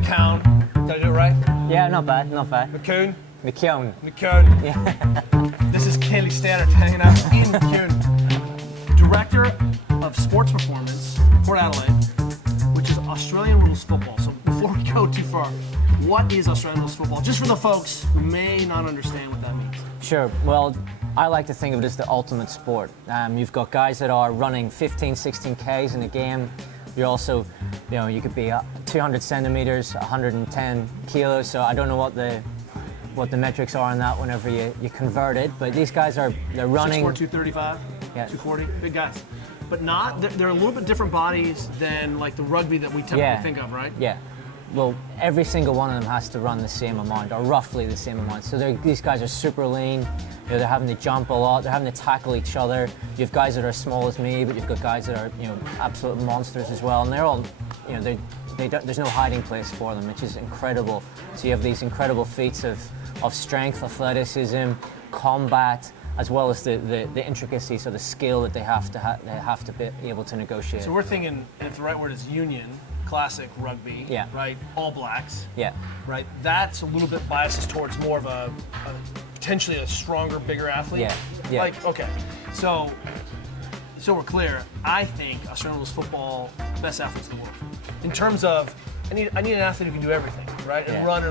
McCown. Did I do it right? Yeah, not bad, not bad. McCown. McKeown. McCown. Yeah. This is Kaylee Stannard hanging out with Ian McCown, Director of Sports Performance, Port Adelaide, which is Australian Rules Football. So before we go too far, what is Australian Rules Football? Just for the folks who may not understand what that means. Sure. Well, I like to think of it as the ultimate sport. You've got guys that are running 15, 16 Ks in a game. You're also, you could be 200 centimeters, 110 kilos. So I don't know what the metrics are on that whenever you convert it. But these guys they're running 6'4", 235, Yeah. 240, big guys. But they're a little bit different bodies than like the rugby that we typically think of, right? Yeah. Well, every single one of them has to run the same amount, or roughly the same amount. So these guys are super lean. They're having to jump a lot. They're having to tackle each other. You have guys that are as small as me, but you've got guys that are, absolute monsters as well. And they're all, there's no hiding place for them, which is incredible. So you have these incredible feats of strength, athleticism, combat, as well as the intricacies of the skill that they have to be able to negotiate. So we're thinking, if the right word is union, classic rugby, Yeah. right? All Blacks, Yeah. right? That's a little bit biases towards more of a potentially a stronger, bigger athlete. Yeah. Yeah. Like, okay, so we're clear. I think Australian Rules Football, best athletes in the world. In terms of, I need an athlete who can do everything, right? And Yeah. run.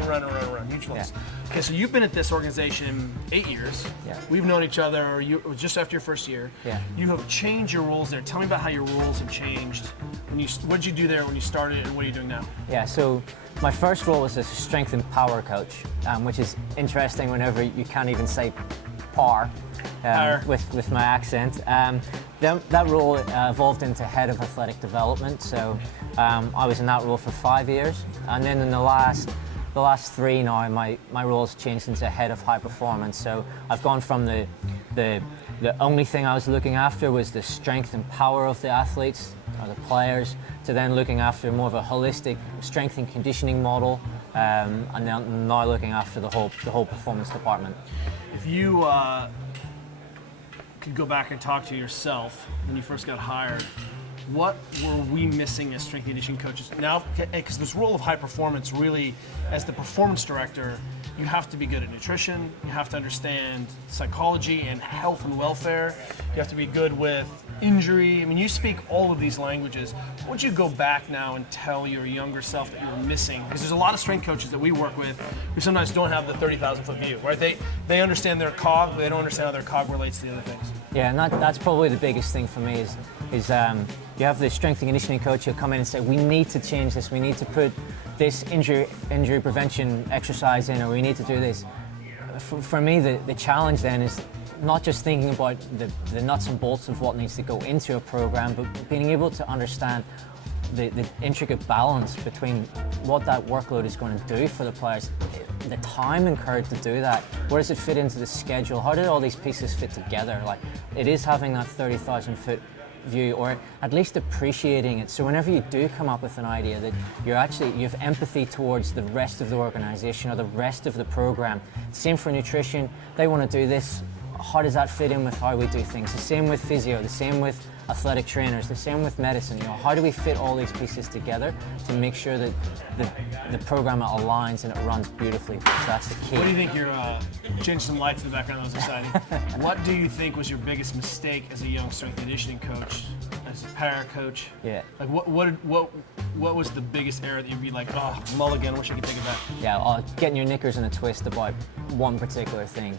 Huge ones. Yeah. Okay, so you've been at this organization 8 years. Yeah. We've known each other it was just after your first year. Yeah. You have changed your roles there. Tell me about how your roles have changed. What did you do there when you started, and what are you doing now? Yeah, so my first role was as a strength and power coach, which is interesting whenever you can't even say par with my accent. That role evolved into head of athletic development, so I was in that role for 5 years, and then in the last 3 now, my role has changed into head of high performance. So I've gone from the only thing I was looking after was the strength and power of the athletes or the players, to then looking after more of a holistic strength and conditioning model, and now looking after the whole performance department. If you could go back and talk to yourself when you first got hired, what were we missing as strength and conditioning coaches? Now, because this role of high performance really, as the performance director, you have to be good at nutrition, you have to understand psychology and health and welfare, you have to be good with injury. I mean, you speak all of these languages. What would you go back now and tell your younger self that you were missing? Because there's a lot of strength coaches that we work with who sometimes don't have the 30,000-foot view, right? They understand their cog, but they don't understand how their cog relates to the other things. Yeah, and that's probably the biggest thing for me is you have the strength and conditioning coach who'll come in and say, we need to change this, we need to put this injury prevention exercise in, or we need to do this. For me, the challenge then is not just thinking about the nuts and bolts of what needs to go into a program, but being able to understand the intricate balance between what that workload is going to do for the players, the time incurred to do that, where does it fit into the schedule, how do all these pieces fit together? Like, it is having that 30,000-foot view, or at least appreciating it. So whenever you do come up with an idea, that you have empathy towards the rest of the organization or the rest of the program. Same for nutrition. They want to do this. How does that fit in with how we do things? The same with physio, the same with athletic trainers, the same with medicine. How do we fit all these pieces together to make sure that the program aligns and it runs beautifully? Because that's the key. What do you think change some lights in the background, that was exciting. What do you think was your biggest mistake as a young strength and conditioning coach, as a para coach? Yeah. Like what was the biggest error that you'd be like, oh, mulligan, I wish I could take it back? Yeah, getting your knickers in a twist about one particular thing.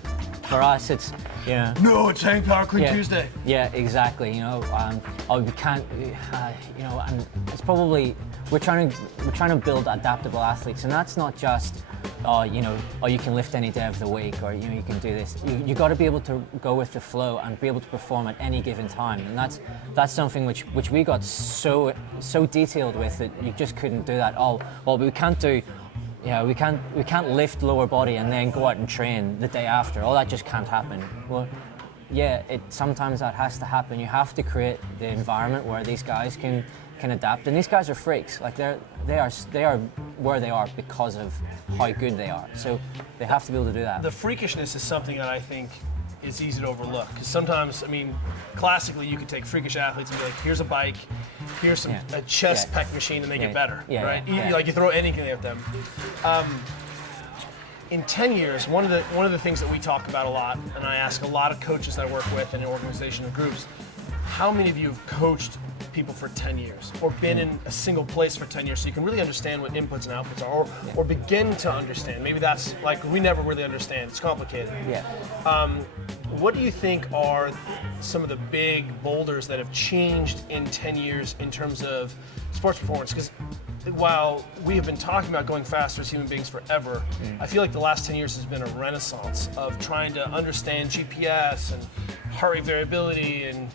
For us, it's, No, it's Hang Power Clean Tuesday. Yeah, exactly. We can't, and it's probably, we're trying to build adaptable athletes, and that's not just, you can lift any day of the week, or you can do this. You got to be able to go with the flow and be able to perform at any given time, and that's something which we got so detailed with that you just couldn't do that. We can't do. We can't lift lower body and then go out and train the day after. That just can't happen. Well, yeah, sometimes that has to happen. You have to create the environment where these guys can adapt. And these guys are freaks. Like they are where they are because of how good they are. So they have to be able to do that. The freakishness is something that I think is easy to overlook. Because sometimes, I mean, classically, you could take freakish athletes and be like, here's a bike, here's a chest pec machine, and they get better, right? Like you throw anything at them. In 10 years, one of the things that we talk about a lot, and I ask a lot of coaches that I work with in organization and groups, how many of you have coached people for 10 years or been in a single place for 10 years so you can really understand what inputs and outputs are, or begin to understand? Maybe that's like, we never really understand, it's complicated. What do you think are some of the big boulders that have changed in 10 years in terms of sports performance? Because while we have been talking about going faster as human beings forever, I feel like the last 10 years has been a renaissance of trying to understand GPS and heart rate variability and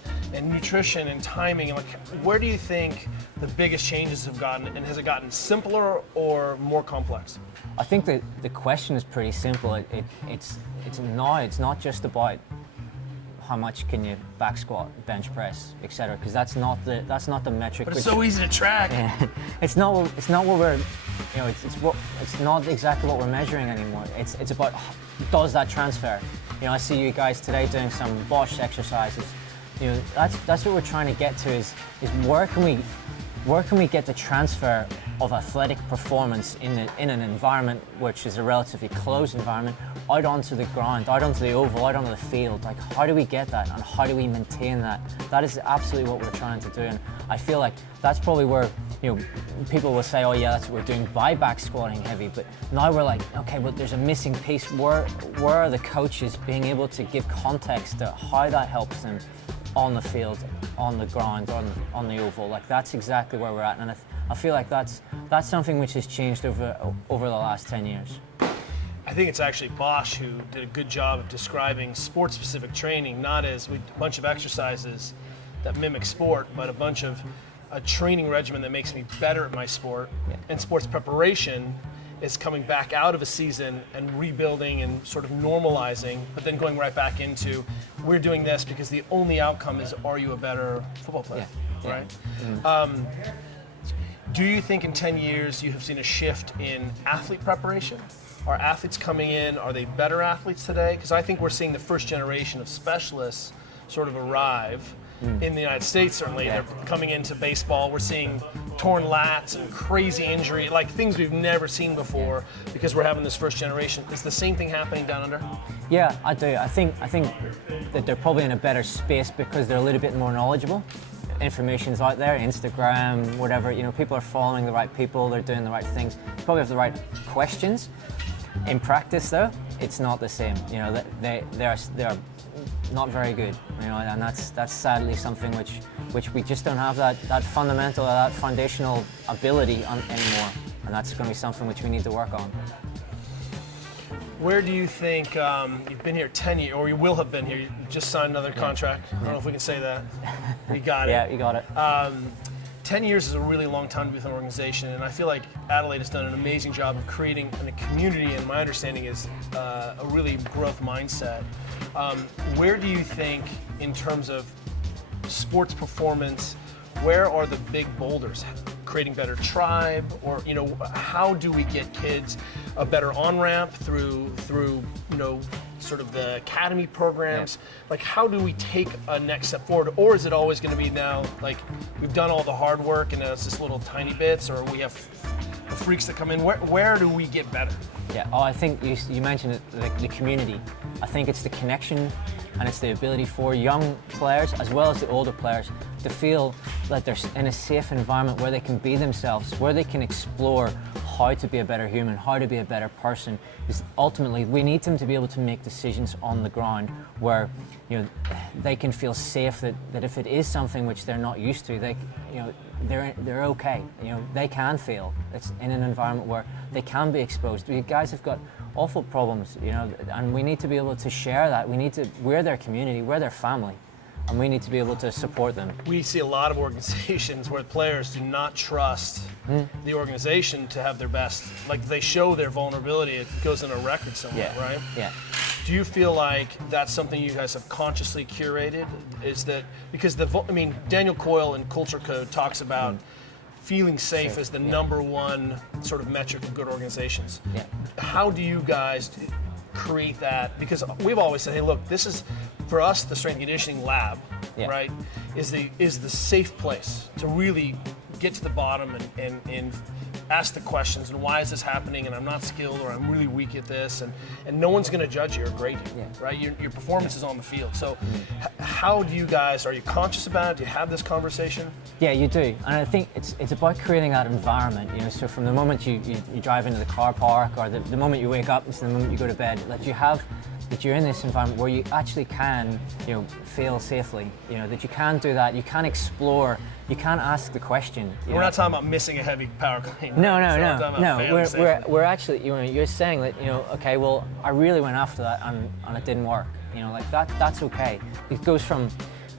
nutrition and timing. And like, where do you think the biggest changes have gotten, and has it gotten simpler or more complex? I think that the question is pretty simple. It's not just about how much can you back squat, bench press, etc. Because that's not the metric. But it's so easy to track. It's not what we're, it's not exactly what we're measuring anymore. It's about, does that transfer? I see you guys today doing some Bosch exercises. That's what we're trying to get to is where can we get the transfer of athletic performance in an environment which is a relatively closed environment out onto the ground, out onto the oval, out onto the field. Like, how do we get that, and how do we maintain that? That is absolutely what we're trying to do, and I feel like that's probably where people will say, oh yeah, that's what we're doing by back squatting heavy, but now we're like, okay, but there's a missing piece. Where are the coaches being able to give context to how that helps them on the field, on the ground, on the oval? Like, that's exactly where we're at, and I feel like that's something which has changed over the last 10 years. I think it's actually Bosch who did a good job of describing sport-specific training, not as a bunch of exercises that mimic sport, but a training regimen that makes me better at my sport. And sports preparation is coming back out of a season and rebuilding and sort of normalizing, but then going right back into, we're doing this because the only outcome is, are you a better football player, right? Do you think in 10 years you have seen a shift in athlete preparation? Are athletes coming in, are they better athletes today? Because I think we're seeing the first generation of specialists sort of arrive in the United States, certainly. They're coming into baseball. We're seeing torn lats and crazy injury, like things we've never seen before because we're having this first generation. Is the same thing happening down under? Yeah, I do. I think that they're probably in a better space because they're a little bit more knowledgeable. Information's out there, Instagram, whatever. People are following the right people. They're doing the right things. Probably have the right questions. In practice, though, it's not the same. They are not very good. And that's sadly something which we just don't have that fundamental, that foundational ability anymore. And that's going to be something which we need to work on. Where do you think, you've been here 10 years, or you will have been here, you just signed another contract. I don't know if we can say that. You got it. Yeah, you got it. 10 years is a really long time to be with an organization, and I feel like Adelaide has done an amazing job of creating a community, and my understanding is a really growth mindset. Where do you think, in terms of sports performance, where are the big boulders? Creating better tribe, or how do we get kids a better on-ramp through sort of the academy programs? Like, how do we take a next step forward? Or is it always going to be now, like, we've done all the hard work and now it's just little tiny bits, or we have the freaks that come in? Where do we get better? Yeah, I think you mentioned it, the community. I think it's the connection and it's the ability for young players as well as the older players to feel that they're in a safe environment where they can be themselves, where they can explore how to be a better human, how to be a better person. Because ultimately, we need them to be able to make decisions on the ground where they can feel safe that if it is something which they're not used to, they're okay. They can fail. It's in an environment where they can be exposed. You guys have got awful problems, and we need to be able to share that. We're their community, we're their family, and we need to be able to support them. We see a lot of organizations where players do not trust the organization to have their best. Like, they show their vulnerability, it goes in a record somewhere, right? Yeah. Do you feel like that's something you guys have consciously curated? Is that because Daniel Coyle in Culture Code talks about feeling safe as the number one sort of metric of good organizations. Yeah. How do you guys create that? Because we've always said, hey, look, this is, for us, the strength and conditioning lab, Yeah. right, is the safe place to really get to the bottom and ask the questions, and why is this happening, and I'm not skilled, or I'm really weak at this, and no one's gonna judge you or grade you, Yeah. right? Your performance is on the field. So how do you guys, are you conscious about it? Do you have this conversation? Yeah, you do, and I think it's about creating that environment. You know, so from the moment you drive into the car park, or the moment you wake up, to the moment you go to bed, that you're in this environment where you actually can, fail safely. You know, that you can do that. You can explore. You can ask the question. We're not talking about missing a heavy power clean. Right? No, So we're talking about no. failing safely. We're actually, you're saying that, okay, well, I really went after that and it didn't work. Like that's okay. It goes from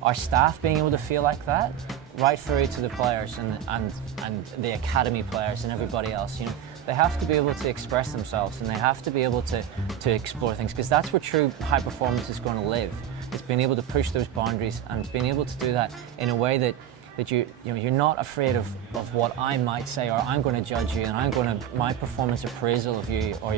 our staff being able to feel like that, right through to the players and the academy players and everybody else. They have to be able to express themselves, and they have to be able to explore things, because that's where true high performance is going to live. It's being able to push those boundaries and being able to do that in a way that you're not afraid of what I might say, or I'm going to judge you, and my performance appraisal of you, or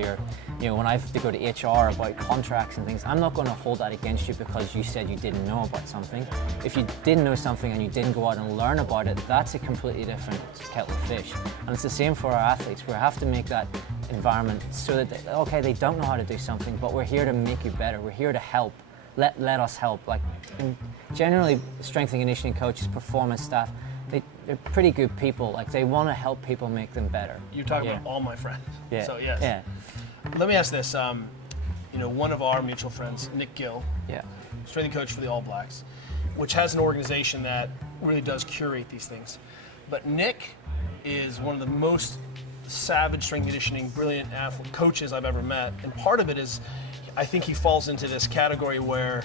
when I have to go to HR about contracts and things, I'm not going to hold that against you because you said you didn't know about something. If you didn't know something and you didn't go out and learn about it, that's a completely different kettle of fish. And it's the same for our athletes. We have to make that environment so that, they don't know how to do something, but we're here to make you better. We're here to help. Let us help. Generally, strength and conditioning coaches, performance staff, they're pretty good people. They want to help people make them better. You're talking about all my friends. Yeah. So yes. Yeah. Let me ask this. One of our mutual friends, Nick Gill, Yeah. strength coach for the All Blacks, which has an organization that really does curate these things. But Nick is one of the most savage strength conditioning, brilliant athlete coaches I've ever met. And part of it is, I think he falls into this category where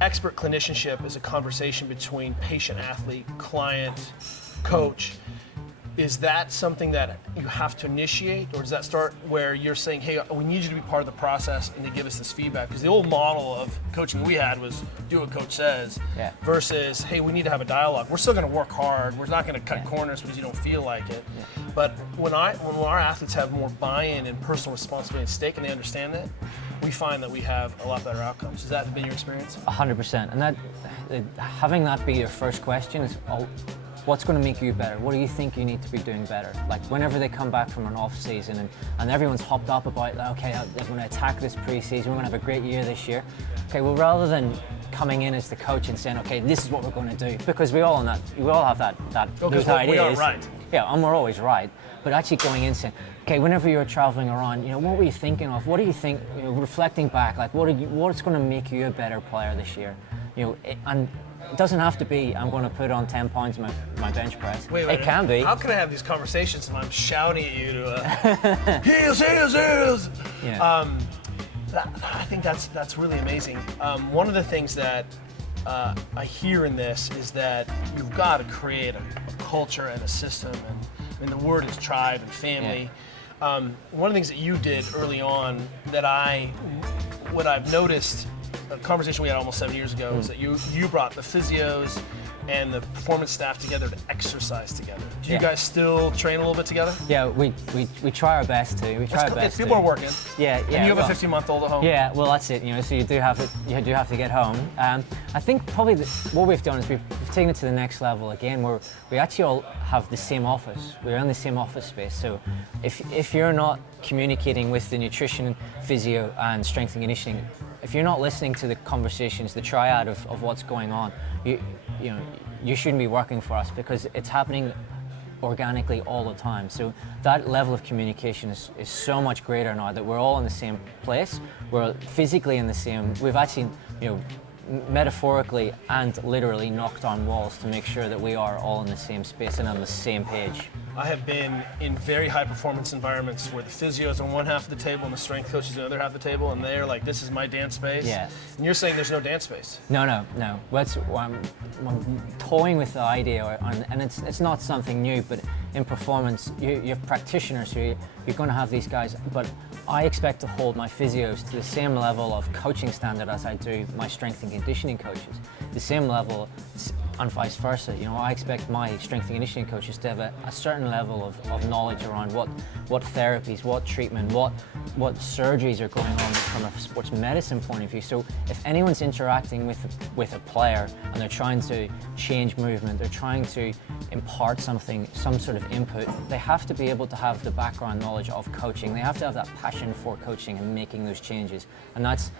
expert clinicianship is a conversation between patient, athlete, client, coach. Is that something that you have to initiate, or does that start where you're saying, hey, we need you to be part of the process and to give us this feedback? Because the old model of coaching we had was do what coach says, Yeah. versus, hey, we need to have a dialogue. We're still going to work hard. We're not going to cut corners because you don't feel like it. Yeah. But when our athletes have more buy-in and personal responsibility at stake, and they understand that, we find that we have a lot better outcomes. Has that been your experience? 100%. And that having that be your first question is, what's going to make you better? What do you think you need to be doing better? Whenever they come back from an off season and everyone's hopped up about, okay, they're going to attack this pre-season, we're going to have a great year this year. Okay, well, rather than coming in as the coach and saying, okay, this is what we're going to do, because we all have those ideas. We are right. Yeah, and we're always right. But actually going in and saying, okay, whenever you're traveling around, what were you thinking of? What do you think, reflecting back, what's going to make you a better player this year? And it doesn't have to be, I'm going to put on 10 pounds in my bench press. Wait, it can be. How can I have these conversations if I'm shouting at you to heels, heels, heels? Yeah. I think that's really amazing. One of the things that I hear in this is that you've got to create a culture and a system, and the word is tribe and family. Yeah. One of the things that you did early on that what I've noticed, a conversation we had almost 7 years ago, is that you brought the physios and the performance staff together to exercise together. Do you Yeah. guys still train a little bit together? Yeah, we try our best to. We try our best. People to. are working. Yeah, yeah. And you have well, a 15-month-old at home. Yeah, well, that's it. So you do have to get home. I think probably what we've done is we've taken it to the next level again, where we actually all have the same office. We're in the same office space. So if you're not communicating with the nutrition, physio, and strength and conditioning, if you're not listening to the conversations, the triad of what's going on, you shouldn't be working for us, because it's happening organically all the time. So that level of communication is so much greater now that we're all in the same place. We're physically in the same. We've actually, metaphorically and literally knocked on walls to make sure that we are all in the same space and on the same page. I have been in very high performance environments where the physio is on one half of the table and the strength coach is on the other half of the table, and they're like, this is my dance space. Yeah. And you're saying there's no dance space. No. I'm toying with the idea, and it's not something new, but in performance, you have practitioners who you're going to have these guys, but I expect to hold my physios to the same level of coaching standard as I do my strength and conditioning coaches. The same level, and vice versa. You know, I expect my strength and conditioning coaches to have a certain level of knowledge around what therapies, what treatment, what surgeries are going on from a sports medicine point of view. So if anyone's interacting with a player and they're trying to change movement, they're trying to impart something, some sort of input, they have to be able to have the background knowledge of coaching. They have to have that passion for coaching and making those changes. And that's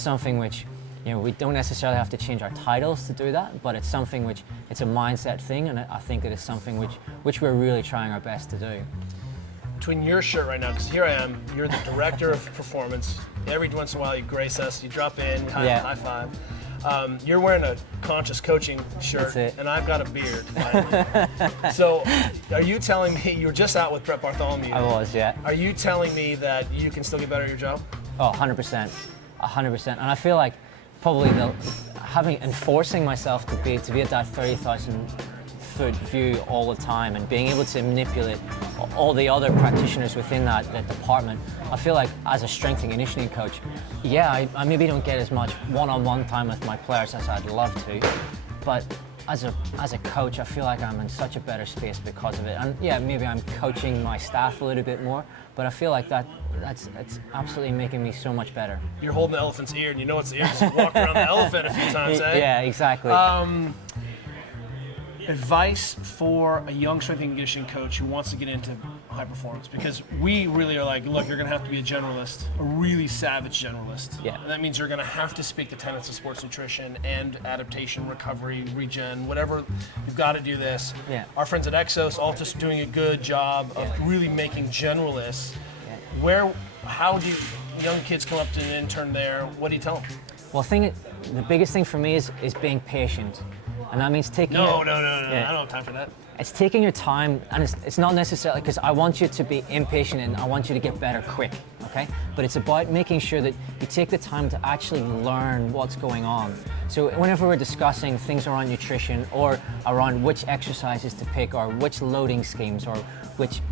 something which, you know, we don't necessarily have to change our titles to do that, but it's something which, it's a mindset thing, and I think it is something which we're really trying our best to do. Between your shirt right now, because here I am, you're the director of performance. Every once in a while you grace us, you drop in, high five. You're wearing a conscious coaching shirt, and I've got a beard. So are you telling me, you were just out with Brett Bartholomew. I was, yeah. Are you telling me that you can still get better at your job? Oh, 100%. 100%. And I feel like probably enforcing myself to be at that 30,000 foot view all the time and being able to manipulate all the other practitioners within that department. I feel like as a strength and conditioning coach, yeah, I maybe don't get as much one-on-one time with my players as I'd love to, but as a coach, I feel like I'm in such a better space because of it. And yeah, maybe I'm coaching my staff a little bit more, but I feel like that's absolutely making me so much better. You're holding the elephant's ear, and you know it's the ear. Just walk around the elephant a few times, eh? Yeah, exactly. Advice for a young strength and conditioning coach who wants to get into high performance, because we really are like, look, you're going to have to be a generalist, a really savage generalist. Yeah. And that means you're going to have to speak the tenets of sports nutrition and adaptation, recovery, regen, whatever. You've got to do this. Yeah. Our friends at Exos all just doing a good job of really making generalists. Yeah. How do young kids come up to an intern there? What do you tell them? Well, the biggest thing for me is being patient. And that means taking No. Yeah. I don't have time for that. It's taking your time, and it's not necessarily because I want you to be impatient and I want you to get better quick, okay? But it's about making sure that you take the time to actually learn what's going on. So whenever we're discussing things around nutrition or around which exercises to pick or which loading schemes or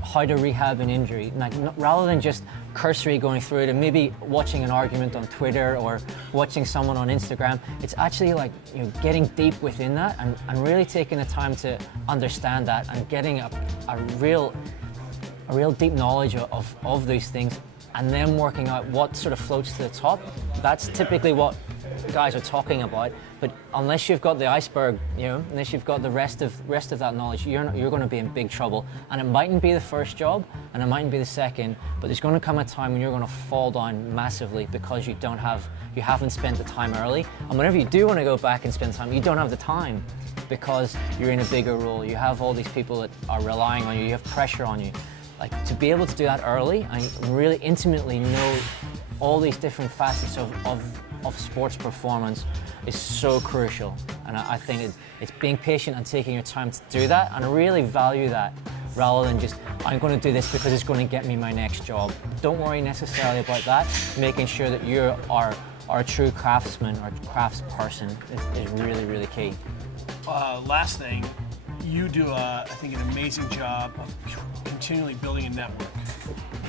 how to rehab an injury, like rather than just cursory going through it and maybe watching an argument on Twitter or watching someone on Instagram, it's actually like, you know, getting deep within that and really taking the time to understand that and getting a real deep knowledge of these things, and then working out what sort of floats to the top. That's typically what guys are talking about. But unless you've got the iceberg, you know, unless you've got the rest of that knowledge, you're going to be in big trouble. And it mightn't be the first job, and it mightn't be the second, but there's going to come a time when you're going to fall down massively because you haven't spent the time early. And whenever you do want to go back and spend time, you don't have the time because you're in a bigger role. You have all these people that are relying on you. You have pressure on you. Like, to be able to do that early and really intimately know all these different facets of sports performance is so crucial. And I think it's being patient and taking your time to do that and really value that, rather than just, I'm going to do this because it's going to get me my next job. Don't worry necessarily about that. Making sure that you are a true craftsman or craftsperson is really, really key. Last thing, you do, I think, an amazing job of continually building a network.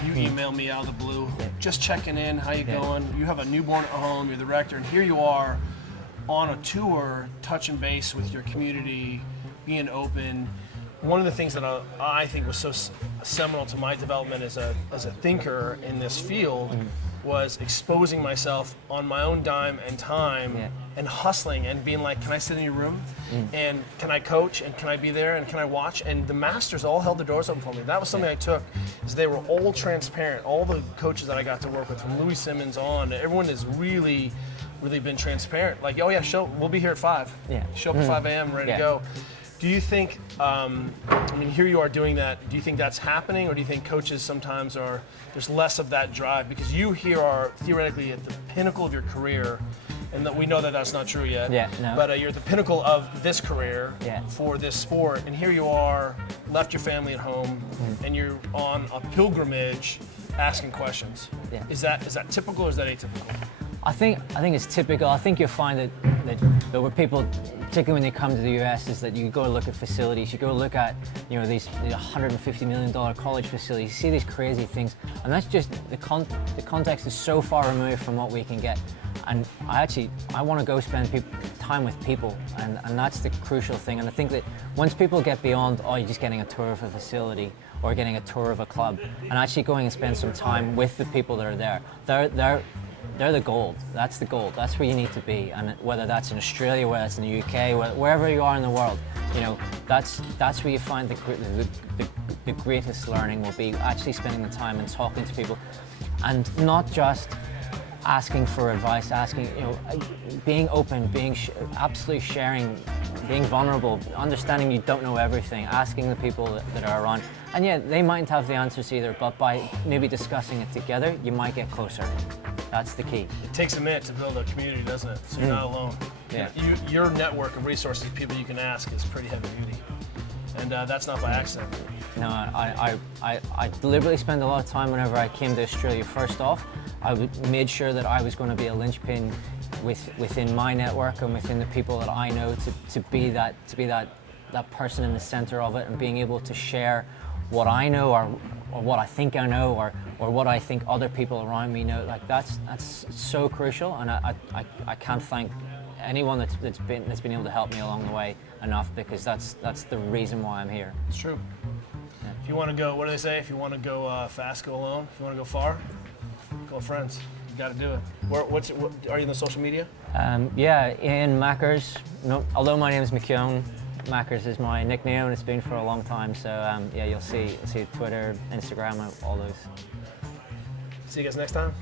You email me out of the blue, just checking in, how you going? You have a newborn at home, you're the rector, and here you are on a tour, touching base with your community, being open. One of the things that I think was so seminal to my development as a thinker in this field was exposing myself on my own dime and time and hustling and being like, can I sit in your room? And can I coach? And can I be there? And can I watch? And the masters all held their doors open for me. That was something I took, is they were all transparent. All the coaches that I got to work with, from Louis Simmons on, everyone has really been transparent. Like, oh yeah, we'll be here at 5. Show up at 5 a.m., ready to go. Do you think, I mean, here you are doing that, do you think that's happening, or do you think coaches sometimes there's less of that drive? Because you here are theoretically at the pinnacle of your career, and that we know that that's not true yet. But you're at the pinnacle of this career for this sport, and here you are, left your family at home, and you're on a pilgrimage asking questions. Is that typical or is that atypical? I think it's typical. I think you'll find that where people, particularly when they come to the US, is that you go look at facilities, you go look at, you know, these $150 million college facilities, you see these crazy things, and that's just the context is so far removed from what we can get. And I want to go spend time with people, and that's the crucial thing. And I think that once people get beyond, oh, you're just getting a tour of a facility or getting a tour of a club, and actually going and spend some time with the people that are there, they're the gold. That's the gold. That's where you need to be. And whether that's in Australia, whether that's in the UK, wherever you are in the world, you know, that's where you find the greatest learning will be actually spending the time and talking to people, and not just asking for advice, being open, absolutely sharing, being vulnerable, understanding you don't know everything, asking the people that are around. And yeah, they mightn't have the answers either, but by maybe discussing it together, you might get closer. That's the key. It takes a minute to build a community, doesn't it? So you're not alone. Yeah. Your network of resources, people you can ask, is pretty heavy duty. And that's not by accident. No, I deliberately spent a lot of time whenever I came to Australia. First off, I made sure that I was going to be a linchpin within my network and within the people that I know to be that person in the center of it, and being able to share what I know or what I think I know or what I think other people around me know. Like that's so crucial, and I can't thank anyone that's been able to help me along the way enough, because that's the reason why I'm here. It's true. Yeah. If you want to go, what do they say? If you want to go fast, go alone. If you want to go far, go with friends. You got to do it. Are you on the social media? Yeah, Ian Mackers. No, although my name is McKeown, Mackers is my nickname, and it's been for a long time. So yeah, you'll see Twitter, Instagram, all those. See you guys next time.